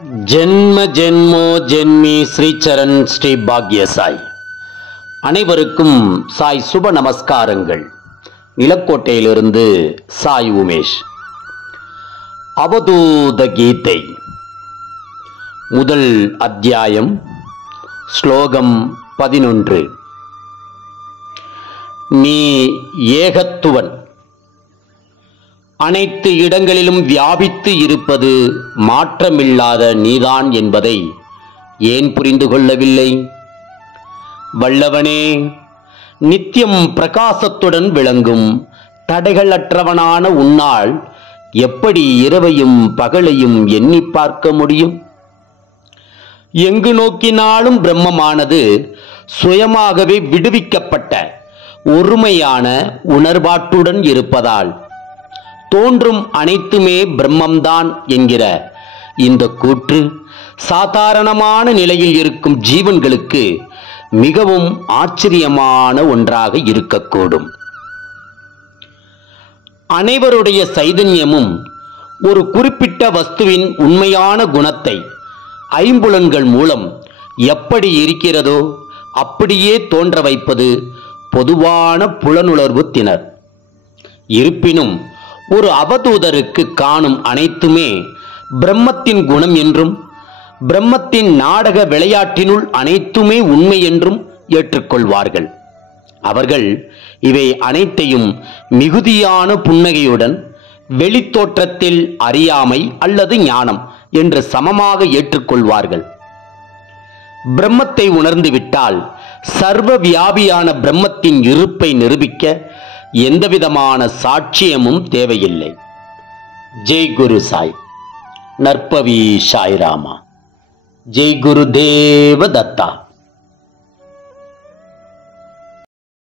ஜென்ம ஜென்மோ ஜென்மி ஸ்ரீச்சரண் ஸ்ரீ பாக்ய சாய். அனைவருக்கும் சாய் சுப நமஸ்காரங்கள். நிலக்கோட்டையிலிருந்து சாய் உமேஷ். அவதூத கீதை முதல் அத்தியாயம், ஸ்லோகம் 11. நீ ஏகத்துவன், அனைத்து இடங்களிலும் வியாபித்து இருப்பது மாற்றமில்லாத நீதான் என்பதை ஏன் புரிந்து கொள்ளவில்லை? வல்லவனே, நித்தியம் பிரகாசத்துடன் விளங்கும் தடைகளற்றவனான உன்னால் எப்படி இரவையும் பகலையும் எண்ணி பார்க்க முடியும்? எங்கு நோக்கினாலும் பிரம்மமானது சுயமாகவே விடுவிக்கப்பட்ட ஒருமையான உணர்வாட்டுடன் இருப்பதால் தோன்றும் அனைத்துமே பிரம்மம்தான் என்கிற இந்த கூற்று சாதாரணமான நிலையில் இருக்கும் ஜீவன்களுக்கு மிகவும் ஆச்சரியமான ஒன்றாக இருக்கக்கூடும். அனைவருடைய சைதன்யமும் ஒரு குறிப்பிட்ட வஸ்துவின் உண்மையான குணத்தை ஐம்புலன்கள் மூலம் எப்படி இருக்கிறதோ அப்படியே தோன்ற வைப்பது பொதுவான புலனுணர்வு திணர். இருப்பினும் ஒரு அவதூதருக்கு காணும் அனைத்துமே பிரம்மத்தின் குணம் என்றும், பிரம்மத்தின் நாடக விளையாட்டினுள் அனைத்துமே உண்மை என்றும் ஏற்றுக்கொள்வார்கள். அவர்கள் இவை அனைத்தையும் மிகுதியான புன்னகையுடன் வெளித்தோற்றத்தில் அறியாமை அல்லது ஞானம் என்று சமமாக ஏற்றுக்கொள்வார்கள். பிரம்மத்தை உணர்ந்துவிட்டால் சர்வ வியாபியான பிரம்மத்தின் இருப்பை நிரூபிக்க எந்தவிதமான சாட்சியமும் தேவையில்லை. ஜெய் குரு சாய். நற்பவி சாய்ராமா. ஜெய் குரு தேவ தத்தா.